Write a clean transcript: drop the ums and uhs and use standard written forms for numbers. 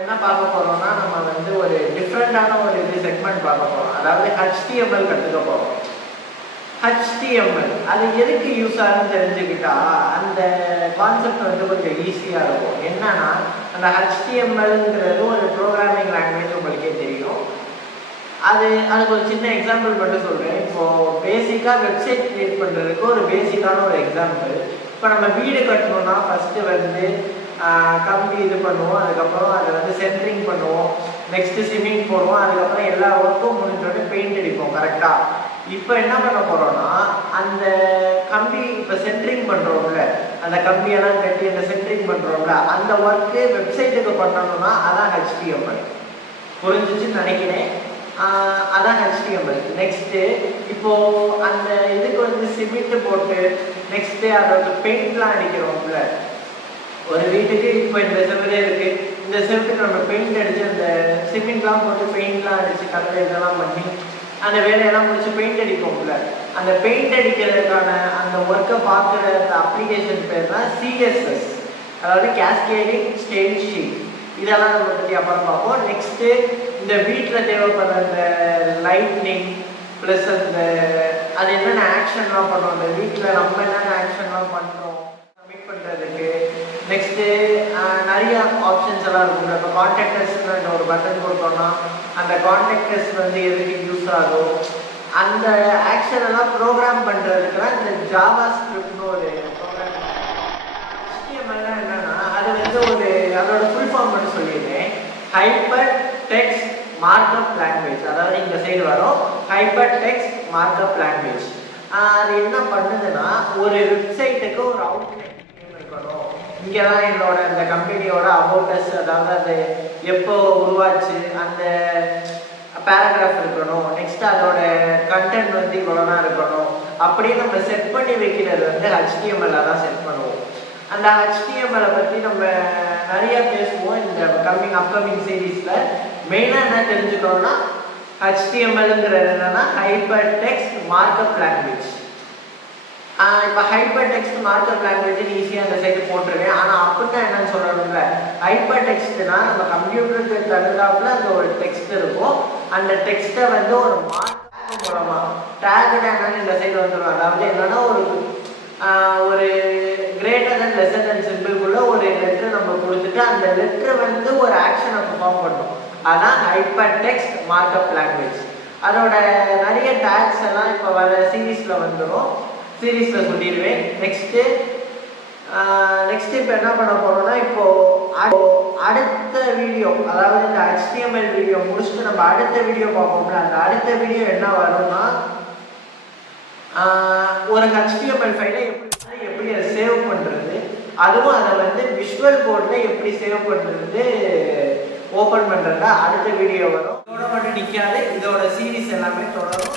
என்ன பார்க்க போறோம்னா நம்ம வந்து ஒரு டிஃப்ரெண்டான ஒரு செக்மெண்ட் பார்க்க போறோம். அதாவது HTML கற்றுக்க போறோம். HTML அது எதுக்கு யூஸ் ஆகுதுன்னு தெரிஞ்சுக்கிட்டா அந்த கான்செப்ட் வந்து கொஞ்சம் ஈஸியாக இருக்கும். என்னன்னா அந்த HTMLங்கிறது ஒரு ப்ரோக்ராமிங் லாங்குவேஜ் உங்களுக்கே தெரியும். அதுக்கு ஒரு சின்ன எக்ஸாம்பிள் மட்டும் சொல்கிறேன். இப்போது பேசிக்காக வெப்சைட் க்ரியேட் பண்ணுறதுக்கு ஒரு பேசிக்கான ஒரு எக்ஸாம்பிள். இப்போ நம்ம வீடு கட்டணும்னா ஃபஸ்ட்டு வந்து கம்பி இது பண்ணுவோம், அதுக்கப்புறம் அதை வந்து சென்ட்ரிங் பண்ணுவோம், நெக்ஸ்ட்டு சிமெண்ட் போடுவோம், அதுக்கப்புறம் எல்லா ஒர்க்கும் முடிஞ்சோடனே பெயிண்ட் அடிப்போம். கரெக்டாக? இப்போ என்ன பண்ண போகிறோம்னா அந்த கம்பி இப்போ சென்ட்ரிங் பண்ணுறோம்ல, அந்த கம்பியெல்லாம் கட்டி அந்த சென்ட்ரிங் பண்ணுறோம்ல, அந்த ஒர்க்கு வெப்சைட்டுக்கு பண்ணணும்னா அதான் HTML. புரிஞ்சிச்சுன்னு நினைக்கிறேன். அதான் HTML. நெக்ஸ்ட்டு இப்போது அந்த இதுக்கு வந்து சிமெண்ட்டு போட்டு நெக்ஸ்ட்டு அதோட பெயிண்ட்லாம் அடிக்கிறோம்ல. ஒரு வீட்டுக்கு இப்போ இந்த செவரே இருக்குது, இந்த செவத்துக்கு நம்ம பெயிண்ட் அடித்து அந்த சிமெண்ட்லாம் போட்டு பெயிண்ட்லாம் அடித்து கலர் இதெல்லாம் பண்ணி அந்த வேலையெல்லாம் முடிச்சு பெயிண்ட் அடிப்போம்ல. அந்த பெயிண்ட் அடிக்கிறதுக்கான அந்த ஒர்க்கை பார்க்குற அந்த அப்ளிகேஷன் பேர் தான் CSS, அதாவது கேஸ்கேடிங் ஸ்டைல் ஷீட். இதெல்லாம் நம்ம பற்றி அப்புறம் பார்ப்போம். நெக்ஸ்ட்டு இந்த வீட்டில் தேவைப்படுற அந்த லைட்னிங் ப்ளஸ் அது என்னென்ன ஆக்ஷன்லாம் பண்ணுறோம், அந்த வீட்டில் நம்ம என்னென்ன ஆக்ஷன்லாம் பண்ணுறோம் சப்மிட் பண்ணுறதுக்கு. நெக்ஸ்ட்டு நிறைய ஆப்ஷன்ஸ் எல்லாம் இருக்கும். இப்போ கான்டாக்டர்ஸ்னு ஒரு பட்டன் கொடுத்தோம்னா அந்த கான்டாக்டர்ஸ் வந்து எதுக்கு யூஸ் ஆகும், அந்த ஆக்ஷன் எல்லாம் ப்ரோக்ராம் பண்ணுறதுக்குலாம் இந்த ஜாவா ஸ்கிரிப்ட்னு ஒரு ப்ரோக்ராம். HTML என்னன்னா அது வந்து ஒரு அதோட ஃபுல் ஃபார்ம் மட்டும் சொல்லியிருந்தேன். Hyper text markup language. அதாவது இந்த சைடு வரும் ஹைப்பர் டெக்ஸ்ட் மார்க்அப் லாங்குவேஜ். அது என்ன பண்ணுதுன்னா ஒரு வெப்சைட்டுக்கு ஒரு அவுட்லைன் இருக்கணும். இங்கே தான் என்னோட இந்த கம்பெனியோட அபவுட்டஸ், அதாவது அது எப்போ உருவாச்சு அந்த பேராகிராஃப் இருக்கணும். நெக்ஸ்ட் அதோட கண்டென்ட் வந்து இவ்வளோதான் இருக்கணும். அப்படியே நம்ம செட் பண்ணி வைக்கிறது வந்து HTML தான் செட் பண்ணுவோம். அந்த HTML பற்றி நம்ம நிறைய பேசுவோம் இந்த அப்கமிங் சீரீஸில். மெயினாக என்ன தெரிஞ்சுக்கணும்னா HTMLங்கிறது என்னன்னா ஹைப்பர் டெக்ஸ்ட் மார்க்அப் லாங்குவேஜ். இப்போ ஹைப்பர் டெக்ஸ்ட் மார்க்அப் லாங்குவேஜ்னு ஈஸியாக அந்த சைடு போட்டுருவேன். ஆனால் அப்படின்னா என்னன்னு சொல்லணும்ல, ஹைப்பர் டெக்ஸ்ட்னா நம்ம கம்ப்யூட்டருக்கு தகுந்தாப்புல அந்த ஒரு டெக்ஸ்ட் இருக்கும். அந்த டெக்ஸ்ட்டை வந்து ஒரு மார்க் மூலமாக டேக்டு என்னன்னு இந்த சைடு வந்துடும். அதாவது என்னன்னா ஒரு கிரேட்டர் தன் லெசர் தன் சிம்பிள்குள்ள ஒரு லெட்டர் நம்ம கொடுத்துட்டு அந்த லெட்டர் வந்து ஒரு ஆக்ஷனை பெர்ஃபார்ம் பண்ணும். அதான் ஹைப்பர் டெக்ஸ்ட் மார்க்அப் லாங்குவேஜ். அதோட நிறைய டேக்ஸ் எல்லாம் இப்போ வர சீரீஸில் வந்துடும். சீரீஸில் சொல்லிடுவேன். நெக்ஸ்ட்டு இப்போ என்ன பண்ண போகிறோம்னா இப்போது அடுத்த வீடியோ, அதாவது இந்த HTML வீடியோ முடிச்சுட்டு நம்ம அடுத்த வீடியோ பார்ப்போம்ல. அந்த அடுத்த வீடியோ என்ன வரும்னா ஒரு HTML ஃபைலை எப்படி அதை சேவ் பண்ணுறது, அதுவும் அதை வந்து விஷுவல் கோடில் எப்படி சேவ் பண்ணுறது ஓப்பன் பண்ணுறதா அடுத்த வீடியோ வரும். இதோட மட்டும் நிற்காது, இதோட சீரீஸ் எல்லாமே தொடரும்.